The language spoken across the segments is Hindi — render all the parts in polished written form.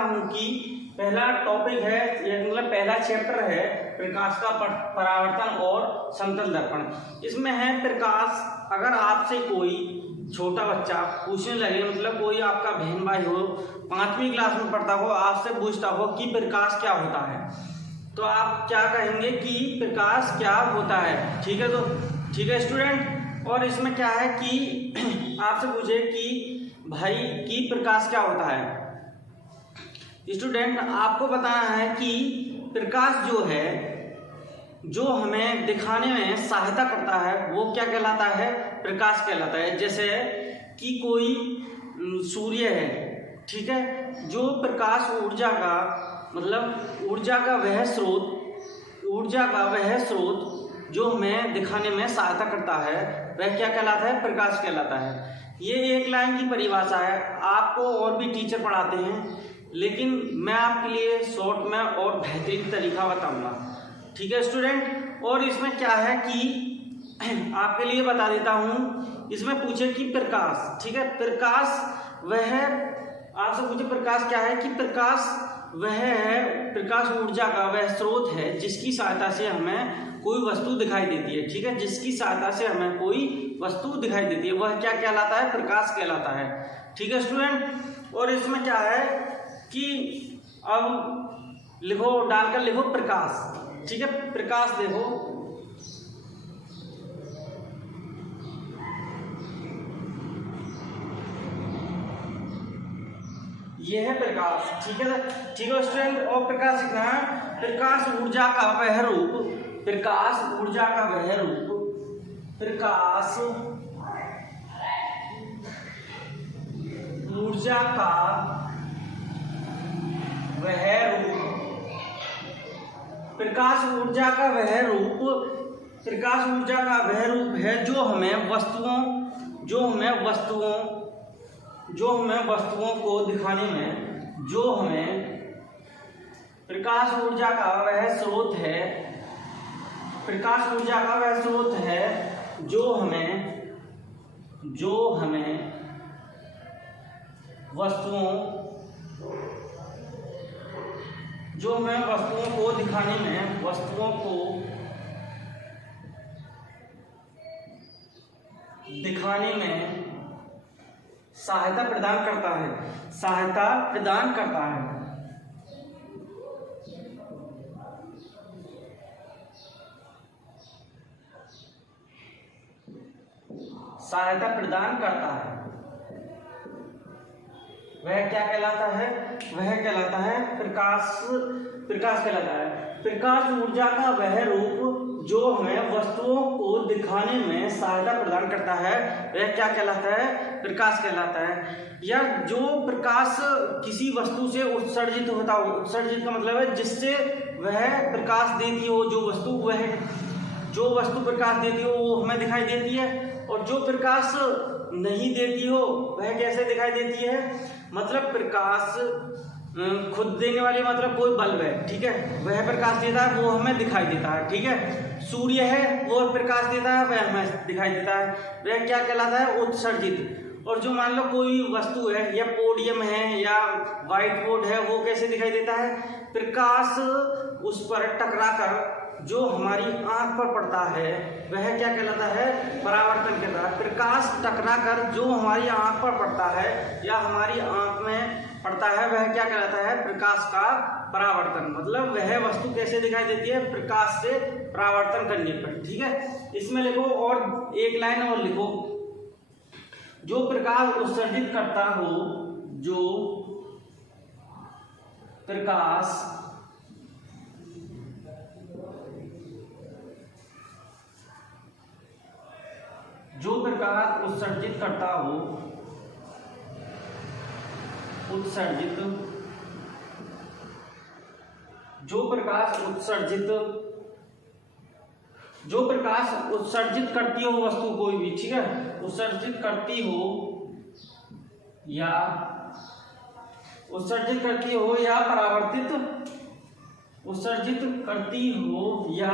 हूँ कि पहला टॉपिक है, मतलब पहला चैप्टर है प्रकाश का परावर्तन और समतल दर्पण। इसमें है प्रकाश। अगर आपसे कोई छोटा बच्चा पूछने लगे, मतलब कोई आपका बहन भाई हो, 5वीं क्लास में पढ़ता हो, आपसे पूछता हो कि प्रकाश क्या होता है, तो आप क्या कहेंगे कि प्रकाश क्या होता है। ठीक है, तो ठीक है स्टूडेंट। और इसमें क्या है कि आपसे पूछे कि भाई कि प्रकाश क्या होता है। स्टूडेंट आपको बताना है कि प्रकाश जो है, जो हमें दिखाने में सहायता करता है, वो क्या कहलाता है, प्रकाश कहलाता है। जैसे कि कोई सूर्य है, ठीक है, जो प्रकाश ऊर्जा का, मतलब ऊर्जा का वह स्रोत जो हमें दिखाने में सहायता करता है, वह क्या कहलाता है, प्रकाश कहलाता है। ये एक लाइन की परिभाषा है, आपको और भी टीचर पढ़ाते हैं, लेकिन मैं आपके लिए शॉर्ट में और बेहतरीन तरीका बताऊंगा। ठीक है स्टूडेंट। और इसमें क्या है कि आपके लिए बता देता हूँ, इसमें पूछे कि प्रकाश, ठीक है, प्रकाश वह, आपसे पूछे प्रकाश क्या है, कि प्रकाश वह है, प्रकाश ऊर्जा का वह स्रोत है जिसकी सहायता से हमें कोई वस्तु दिखाई देती है। ठीक है, जिसकी सहायता से हमें कोई वस्तु दिखाई देती है, वह क्या कहलाता है, प्रकाश कहलाता है। ठीक है स्टूडेंट। और इसमें क्या है कि अब लिखो, डालकर लिखो प्रकाश। ठीक है, प्रकाश देखो, ये है प्रकाश। ठीक है, ठीक है स्टूडेंट। और प्रकाश लिखना है, प्रकाश ऊर्जा का वह रूप, प्रकाश ऊर्जा का वह रूप, प्रकाश ऊर्जा का वह रूप, प्रकाश ऊर्जा का वह रूप, प्रकाश ऊर्जा का वह रूप है जो हमें वस्तुओं को दिखाने में, जो हमें, प्रकाश ऊर्जा का वह स्रोत है, प्रकाश ऊर्जा का वह स्रोत है जो हमें वस्तुओं को दिखाने में, वस्तुओं को दिखाने में सहायता प्रदान करता है, सहायता प्रदान करता है। सहायता प्रदान करता है, वह क्या कहलाता है, वह कहलाता है प्रकाश कहलाता है। प्रकाश ऊर्जा का वह रूप जो हमें वस्तुओं को दिखाने में सहायता प्रदान करता है, वह क्या कहलाता है, प्रकाश कहलाता है। या जो प्रकाश किसी वस्तु से उत्सर्जित होता हो, उत्सर्जित का मतलब है जिससे वह प्रकाश देती हो, जो वस्तु प्रकाश देती हो वो हमें दिखाई देती है। और जो प्रकाश नहीं देती हो वह कैसे दिखाई देती है, मतलब प्रकाश खुद देने वाली, मतलब कोई बल्ब है, ठीक है, वह प्रकाश देता है, वो हमें दिखाई देता है। ठीक है, सूर्य है, वो प्रकाश देता है, वह हमें दिखाई देता है, वह क्या कहलाता है, उत्सर्जित। और जो मान लो कोई वस्तु है, या पोडियम है, या व्हाइट बोर्ड है, वो कैसे दिखाई देता है, प्रकाश उस पर टकराकर जो हमारी आंख पर पड़ता है, वह क्या कहलाता है, परावर्तन कहलाता है। प्रकाश टकराकर जो हमारी आंख पर पड़ता है या हमारी आंख में पड़ता है, वह क्या कहलाता है, प्रकाश का परावर्तन। मतलब वह वस्तु कैसे दिखाई देती है, प्रकाश से परावर्तन करने पर। ठीक है, इसमें लिखो, और एक लाइन और लिखो, जो प्रकाश उत्सर्जित करता हो, जो प्रकाश उत्सर्जित करता हो, जो प्रकाश उत्सर्जित करती हो वस्तु कोई भी, ठीक है, उत्सर्जित करती हो या परावर्तित, उत्सर्जित करती हो या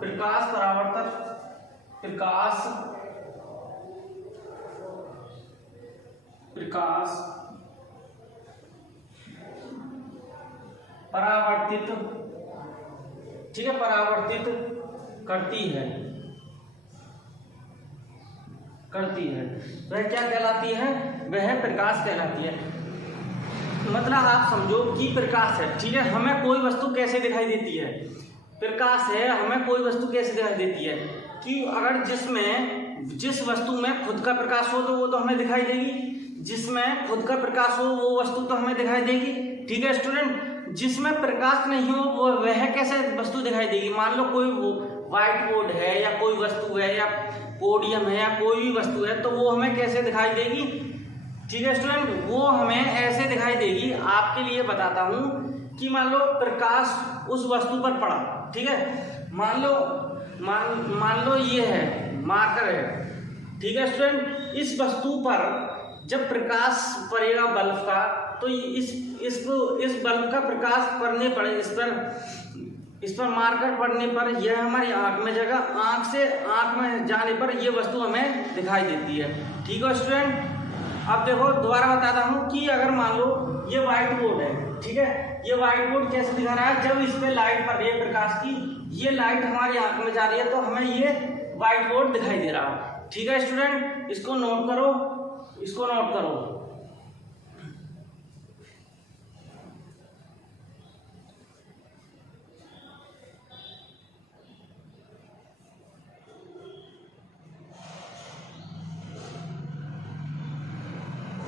प्रकाश परावर्तित, ठीक है, परावर्तित करती है, वह क्या कहलाती है? वह प्रकाश कहलाती है। मतलब आप समझो कि प्रकाश है, ठीक है, हमें कोई वस्तु कैसे दिखाई देती है? प्रकाश है, हमें कोई वस्तु कैसे दिखाई देती है कि अगर जिस वस्तु में खुद का प्रकाश हो तो वो तो हमें दिखाई देगी, जिसमें खुद का प्रकाश हो वो वस्तु तो हमें दिखाई देगी, ठीक है स्टूडेंट। जिसमें प्रकाश नहीं हो वो वह कैसे वस्तु दिखाई देगी? मान लो कोई व्हाइट बोर्ड है या कोई वस्तु है या पोडियम है या कोई भी वस्तु है, तो वो हमें कैसे दिखाई देगी? ठीक है स्टूडेंट, वो हमें ऐसे दिखाई देगी। आपके लिए बताता हूं कि मान लो प्रकाश उस वस्तु पर पड़ा, ठीक है, मान लो ये है मार्कर है, ठीक है स्टूडेंट। इस वस्तु पर जब प्रकाश पड़ेगा बल्ब का, तो इस बल्ब का प्रकाश पड़ने पर इस पर मार्कर पड़ने पर यह हमारी आंख में जगह, आंख में जाने पर यह वस्तु हमें दिखाई देती है, ठीक है स्टूडेंट। अब देखो दोबारा बताता हूँ कि अगर मान लो ये व्हाइट बोर्ड है, ठीक है, ये व्हाइट बोर्ड कैसे दिखा रहा है? जब इस पे लाइट पड़ रही है प्रकाश की, ये लाइट हमारी आंख में जा रही है तो हमें ये व्हाइट बोर्ड दिखाई दे रहा है, ठीक है स्टूडेंट। इसको नोट करो, इसको नोट करो।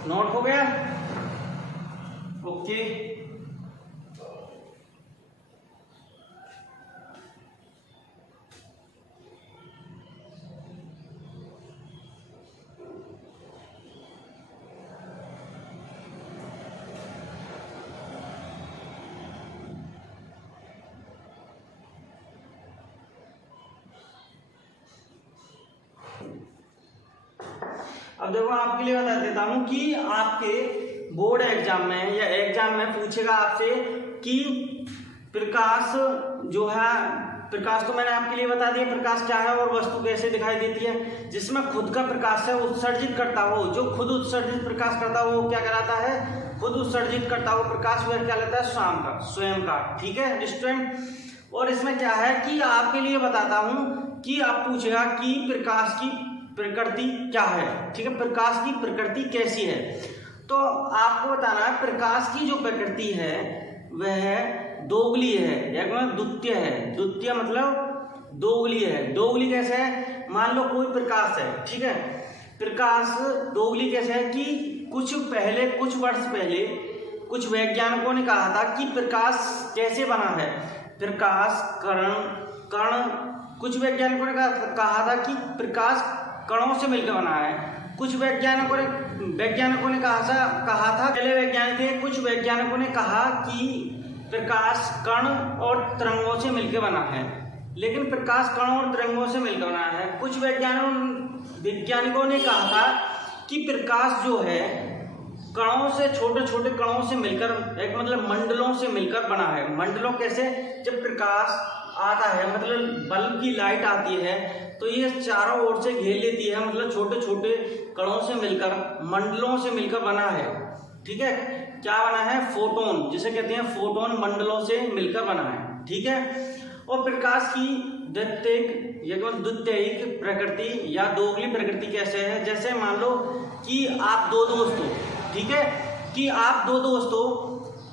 नोट हो गया? ओके। अब देखो आपके लिए बता देता हूं कि आपके बोर्ड एग्जाम में या एग्जाम में पूछेगा आपसे कि प्रकाश जो है, प्रकाश तो मैंने आपके लिए बता दिया प्रकाश क्या है और वस्तु कैसे दिखाई देती है। जिसमें खुद का प्रकाश है उत्सर्जित करता हो, जो खुद उत्सर्जित प्रकाश करता हो वो क्या कहलाता है? खुद उत्सर्जित करता हो प्रकाश वह क्या कहलाता है? स्वयं का, ठीक है स्टूडेंट। और इसमें क्या है कि आपके लिए बताता हूं कि आप पूछेगा कि प्रकाश की प्रकृति क्या है, ठीक है, प्रकाश की प्रकृति कैसी है। तो आपको बताना है प्रकाश की जो प्रकृति है वह दोगली है, एक मतलब द्वितीय है। द्वितीय मतलब दोगली है। दोगली कैसे है? मान लो कोई प्रकाश है, ठीक है, प्रकाश दोगली कैसे है कि कुछ वर्ष पहले कुछ वैज्ञानिकों ने कहा था कि प्रकाश कैसे बना है। प्रकाश कण कुछ वैज्ञानिकों ने कहा था कि प्रकाश कणों से मिलकर बना है। कुछ वैज्ञानिकों ने कहा था पहले वैज्ञानिक थे, कुछ वैज्ञानिकों ने कहा कि प्रकाश कण और तरंगों से मिलकर बना है। लेकिन प्रकाश कणों और तरंगों से मिलकर बना है। कुछ वैज्ञानिकों ने कहा था कि प्रकाश जो है कणों से, छोटे छोटे कणों से मिलकर, एक मतलब मंडलों से मिलकर बना है। मंडलों कैसे? जब प्रकाश आता है, मतलब बल्ब की लाइट आती है तो ये चारों ओर से घेर लेती है, मतलब छोटे छोटे कणों से मिलकर, मंडलों से मिलकर बना है, ठीक है। क्या बना है? फोटोन, जिसे कहते हैं फोटोन, मंडलों से मिलकर बना है, ठीक है। और प्रकाश की द्वितीयक प्रकृति या दोगली प्रकृति कैसे है? जैसे मान लो कि आप दो दोस्त हो, ठीक है, कि आप दो दोस्त हो।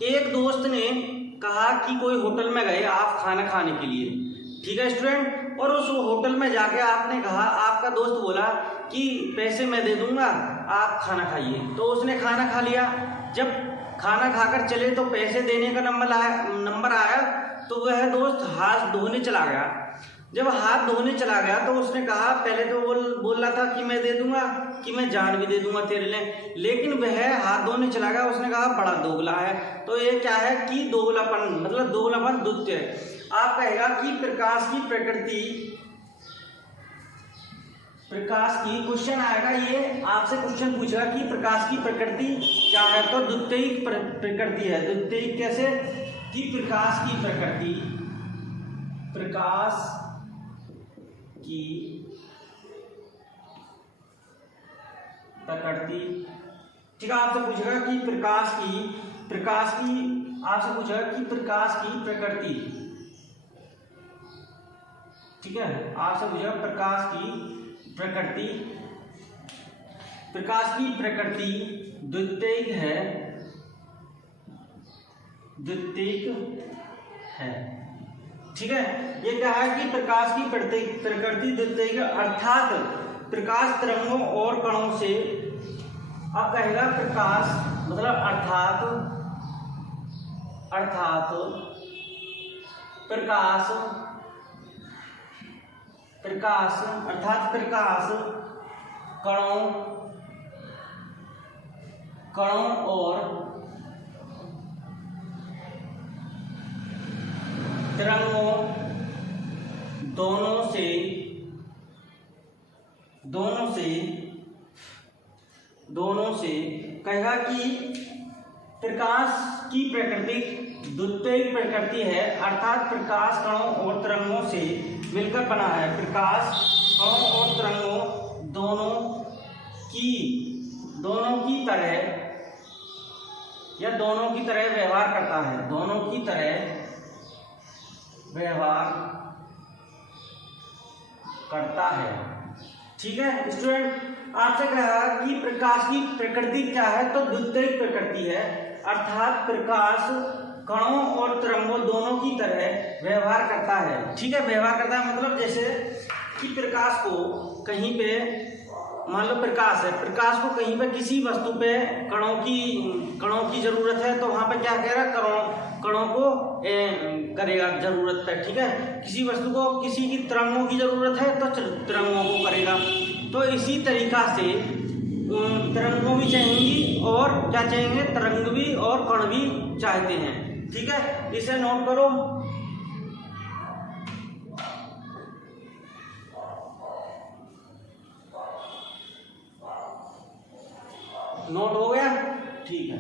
एक दोस्त ने कहा कि कोई होटल में गए आप खाना खाने के लिए, ठीक है स्टूडेंट, और उस होटल में जाके आपने कहा, आपका दोस्त बोला कि पैसे मैं दे दूंगा, आप खाना खाइए। तो उसने खाना खा लिया। जब खाना खाकर चले तो पैसे देने का नंबर आया तो वह दोस्त हाथ धोने चला गया। जब हाथ धोने चला गया तो उसने कहा, पहले तो बोल रहा था कि मैं दे दूंगा, कि मैं जान भी दे दूंगा तेरे लिए, लेकिन वह हाथ धोने चला गया, उसने कहा बड़ा दोगला है। तो ये क्या है कि दोगलापन, मतलब दोगलापन द्वितीय। आप कहेगा कि प्रकाश की प्रकृति, प्रकाश की क्वेश्चन आएगा, ये आपसे क्वेश्चन पूछेगा कि प्रकाश की प्रकृति क्या है, तो द्वितीयक प्रकृति है। द्वितीयक कैसे? कि प्रकाश की प्रकृति, प्रकाश की प्रकृति, ठीक है, आपसे पूछेगा कि प्रकाश की प्रकाश की आपसे पूछा कि प्रकाश की प्रकृति, ठीक है, आपसे पूछा प्रकाश की प्रकृति। प्रकाश की प्रकृति द्वितीयक है, द्वितीयक है, ठीक है। ये कहा है कि प्रकाश की प्रकृति द्वितीयक, अर्थात प्रकाश तरंगों और कणों से, अब कहेगा प्रकाश मतलब अर्थात प्रकाश अर्थात प्रकाश कणों और तरंगों दोनों से कहेगा कि प्रकाश की प्रकृति द्वितीयक प्रकृति है, अर्थात प्रकाश कणों और तरंगों से मिलकर बना है। प्रकाश कणों और तरंगों दोनों की तरह या दोनों की तरह व्यवहार करता है, दोनों की तरह व्यवहार करता है, ठीक है। स्टूडेंट आपसे कहा कि प्रकाश की प्रकृति क्या है, तो द्वितीयक प्रकृति है, अर्थात प्रकाश कणों और तरंगों दोनों की तरह व्यवहार करता है, ठीक है। व्यवहार करता है मतलब जैसे कि प्रकाश को कहीं पे, मान लो प्रकाश है, प्रकाश को कहीं पे किसी वस्तु पे कणों की जरूरत है, तो वहां पे क्या करेगा, कणों को करेगा जरूरत है, ठीक है। किसी वस्तु को किसी की तरंगों की जरूरत है तो तरंगों को करेगा। तो इसी तरीका से तरंगों भी चाहेंगी और क्या चाहेंगे, तरंग भी और कण भी चाहते हैं, ठीक है। इसे नोट करो। नोट हो गया, ठीक है।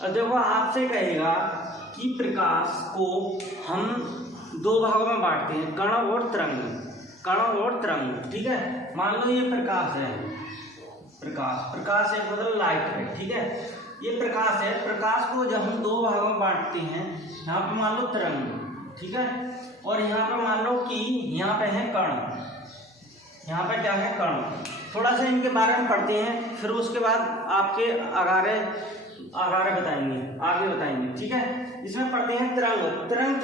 अब देखो आपसे कहेगा कि प्रकाश को हम दो भागों में बांटते हैं, कण और तरंग, ठीक है। मान लो ये प्रकाश है, प्रकाश है मतलब लाइट है, ठीक है। ये प्रकाश है, प्रकाश को जब हम दो भागों में बांटते हैं, यहाँ पे मान लो तरंग, ठीक है, और यहाँ पे मान लो कि यहाँ पे है कण, यहाँ पे क्या है, कण। थोड़ा सा इनके बारे में पढ़ते हैं, फिर उसके बाद आपके आगे बताएंगे, ठीक है। इसमें पढ़ते हैं तरंग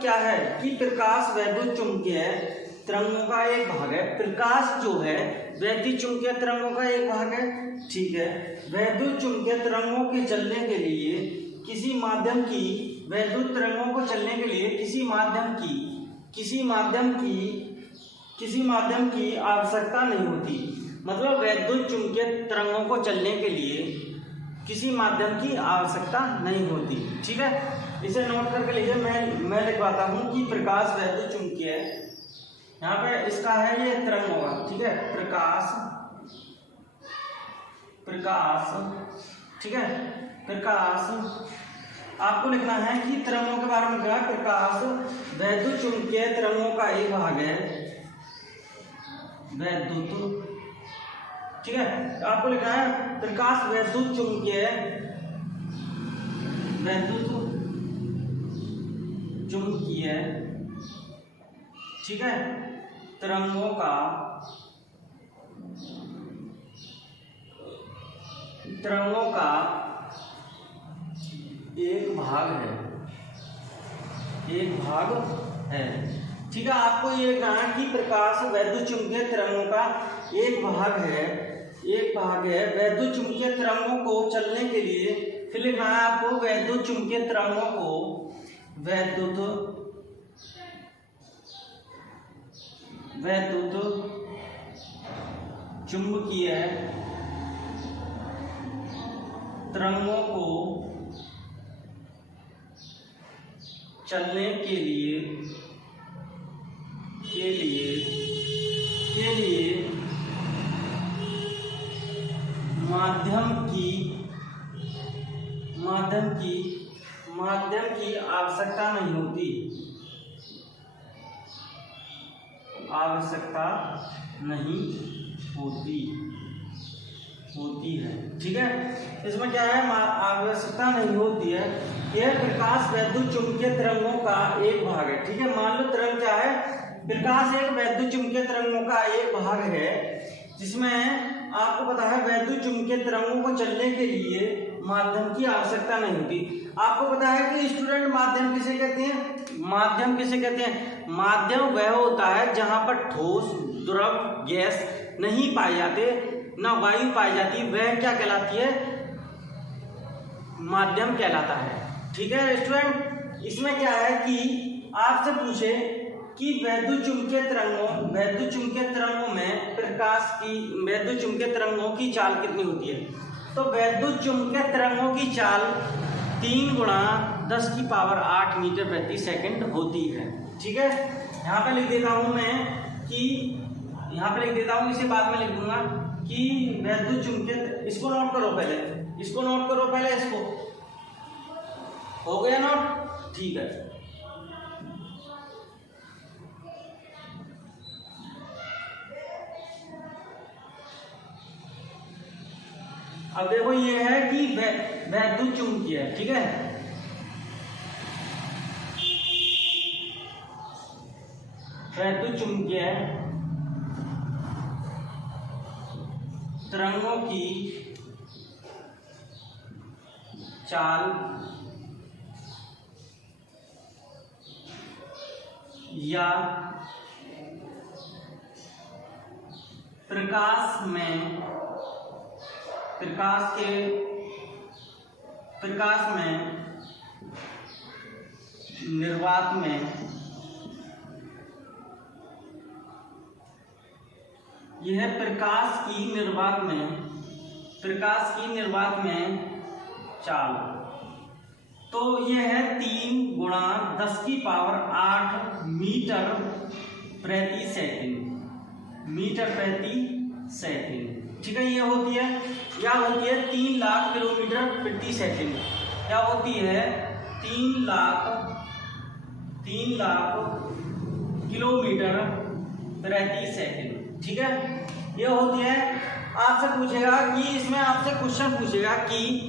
क्या है कि प्रकाश वैद्युत चुंबकीय तरंगों का एक भाग है। प्रकाश जो है वैद्युत चुंबकीय तरंगों का एक भाग है, ठीक है। वैद्युत चुंबकीय तरंगों के चलने के लिए किसी माध्यम की, वैद्युत तरंगों को चलने के लिए किसी माध्यम की आवश्यकता नहीं होती। मतलब वैद्युत चुंबकीय तरंगों को चलने के लिए किसी माध्यम की आवश्यकता नहीं होती, ठीक है। इसे नोट करके लीजिए, मैं लिखवाता हूं कि प्रकाश वैद्युत चुंबकीय है, यहाँ पे इसका है ये तरंग होगा, ठीक है। प्रकाश, ठीक है। प्रकाश आपको लिखना है कि तरंगों के बारे में क्या, प्रकाश वैद्युत चुंबकीय तरंगों का एक भाग है, वैद्युत, ठीक है। आपको लिखना है प्रकाश वैद्युत चुंबकीय ठीक है तरंगों का एक भाग है, ठीक है। आपको ये कहना है कि प्रकाश वैद्युत चुंबकीय तरंगों का एक भाग है वैद्युत चुंबकीय तरंगों को चलने के लिए। फिर लिखना है आपको वैद्युत चुंबकीय तरंगों को वैद्युत चुंबकीय तरंगों को चलने के लिए माध्यम की आवश्यकता होती, आवश्यकता नहीं होती है। ठीक है, इसमें क्या है, आवश्यकता नहीं होती है। यह प्रकाश वैद्युत चुंबकीय तरंगों का एक भाग है। ठीक है, मान लो तरंग क्या है, प्रकाश एक वैद्युत चुंबकीय तरंगों का एक भाग है, जिसमें आपको पता है वैद्युत चुंबकीय तरंगों को चलने के लिए माध्यम की आवश्यकता नहीं होती। आपको पता है कि स्टूडेंट माध्यम किसे कहते हैं, माध्यम किसे कहते हैं, माध्यम वह होता है जहां पर ठोस, द्रव, गैस नहीं पाए जाते, ना वायु पाई जाती, वह क्या कहलाती है, माध्यम कहलाता है। ठीक है स्टूडेंट, इसमें क्या है कि आपसे पूछे कि वैद्युत चुंबकीय तरंगों में प्रकाश की, वैद्युत चुंबकीय तरंगों की चाल कितनी होती है, तो वैद्युत चुंबकीय तरंगों की चाल 3 × 10⁸ मीटर प्रति सेकंड होती है। ठीक है, यहाँ पे लिख देता हूँ मैं कि, यहाँ पे लिख देता हूँ, इसे बाद में लिख दूंगा कि वैद्युत चुंबकीय, इसको नोट करो पहले, इसको नोट करो पहले, इसको हो गया नोट। ठीक है, अब देखो ये है कि वैद्युत चुंबकीय है। ठीक है, वैद्युत चुंबकीय तरंगों की चाल या प्रकाश में निर्वात में यह प्रकाश की निर्वात में चाल, तो यह है 3 × 10⁸ मीटर प्रति सेकंड। ठीक है, ये होती है, क्या होती है, 3 लाख किलोमीटर प्रति सेकंड, क्या होती है, 3 लाख किलोमीटर प्रति सेकंड। ठीक है, ये होती है। आपसे पूछेगा कि, इसमें आपसे क्वेश्चन पूछेगा कि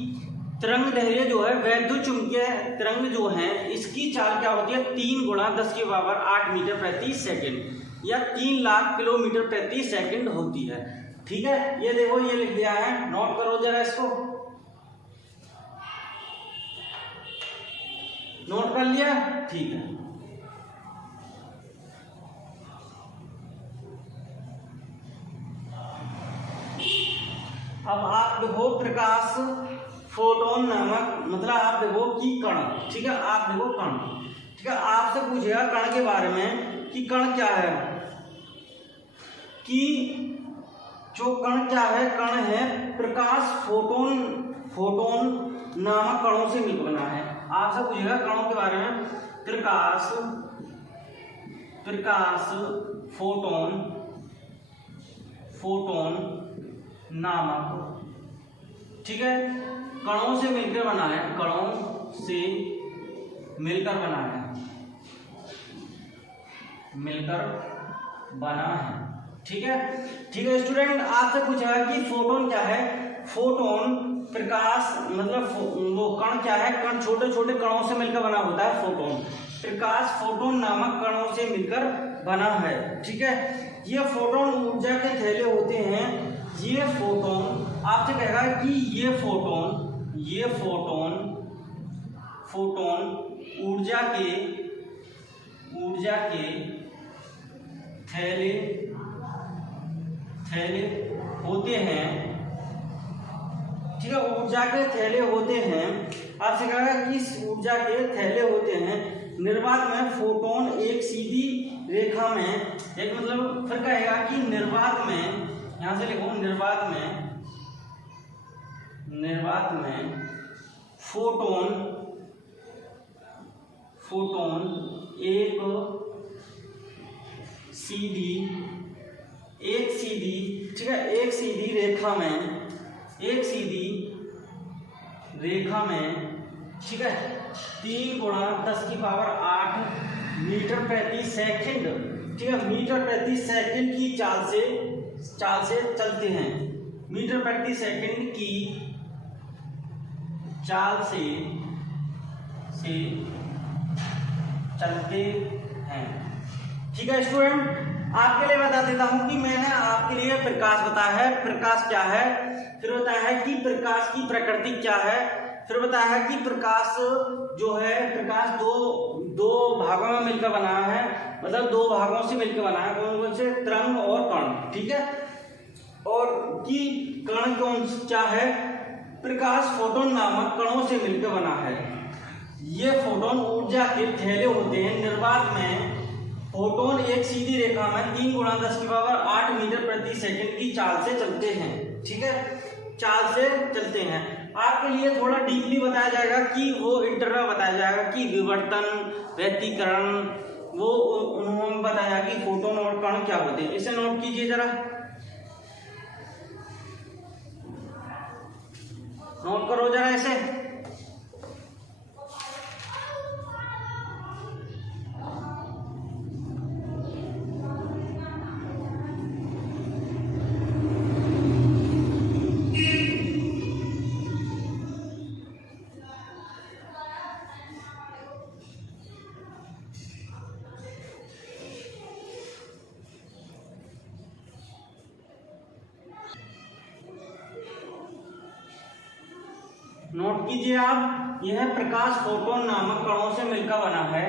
तरंग दैर्घ्य जो है, वैद्युत चुंबकीय तरंग जो है, इसकी चाल क्या होती है, 3 × 10⁸ मीटर प्रति सेकंड या 3 लाख किलोमीटर प्रति सेकंड होती है। ठीक है, ये देखो ये लिख दिया है, नोट करो जरा इसको, नोट कर लिया। ठीक है, अब आप देखो प्रकाश फोटोन नामक, मतलब आप देखो कि कण, ठीक है, आप देखो कण, ठीक है, आपसे पूछेगा कण के बारे में कि कण क्या है, कि जो कण क्या है, कण है प्रकाश फोटोन नामक कणों से मिलकर बना है। आपसे पूछेगा कणों के बारे में, प्रकाश फोटोन नामक, ठीक है, कणों से मिलकर बना है, कणों से मिलकर बना है, मिलकर बना है। ठीक है, ठीक है स्टूडेंट, आपसे पूछा कि फोटोन क्या है। फोटोन प्रकाश, मतलब वो कण क्या है, कण छोटे छोटे कणों से मिलकर बना होता है फोटोन। प्रकाश फोटोन नामक कणों से मिलकर बना है। ठीक है, ये फोटोन ऊर्जा के थैले होते हैं। ये फोटोन आपसे कहेगा कि ये फोटोन ऊर्जा के थैले होते हैं। ठीक है, ऊर्जा के थैले होते हैं। आपसे कहेगा कि इस ऊर्जा के थैले होते हैं। निर्वात में फोटोन एक सीधी रेखा में, एक मतलब फिर कहेगा कि निर्वात में, यहां से लिखो, निर्वात में फोटोन एक सीधी, ठीक है, एक सीधी रेखा में, ठीक है, 3 गुणा 10⁸ मीटर प्रति सेकंड, ठीक है, मीटर प्रति सेकंड की चाल से चलते हैं, मीटर प्रति सेकंड की चाल से चलते हैं। ठीक है स्टूडेंट, आपके लिए बता देता हूं कि मैंने आपके लिए प्रकाश बताया है, प्रकाश क्या है, फिर बताया है कि प्रकाश की प्रकृति क्या है, फिर बताया है कि प्रकाश जो है, प्रकाश दो भागों में मिलकर बना है, मतलब 2 भागों से मिलकर बना है, कौन कौन से, तरंग और कण, ठीक है। और कि कण कौन क्या है, प्रकाश फोटोन नामक कणों से मिलकर बना है। ये फोटोन ऊर्जा के थैले होते हैं, निर्वात में फोटोन एक सीधी रेखा में 3 गुणा 10⁸ मीटर प्रति सेकंड की चाल से चलते हैं, ठीक है, चाल से चलते हैं। आपके लिए थोड़ा डीपली बताया जाएगा कि वो इंटरवल बताया जाएगा कि विवर्तन, व्यतिकरण, वो उन्होंने बताया कि फोटोन और कण क्या होते हैं। इसे नोट कीजिए जरा, नोट करो जरा ऐसे। नोट कीजिए आप, यह प्रकाश फोटोन नामक कणों से मिलकर बना है।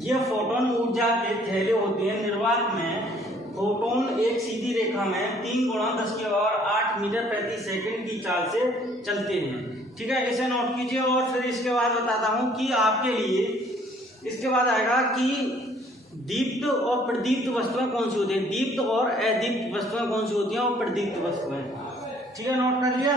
यह फोटोन ऊर्जा के थैले होते हैं, निर्वात में फोटोन एक सीधी रेखा में 3 गुणा 10⁸ मीटर प्रति सेकंड की चाल से चलते हैं, ठीक है, इसे नोट कीजिए। और फिर इसके बाद बताता हूं कि आपके लिए इसके बाद आएगा कि दीप्त और प्रदीप्त वस्तुएं कौन सी होती है, दीप्त और अदीप्त वस्तुएं कौन सी होती हैं, और प्रदीप्त वस्तुएं, ठीक है, नोट कर लिया।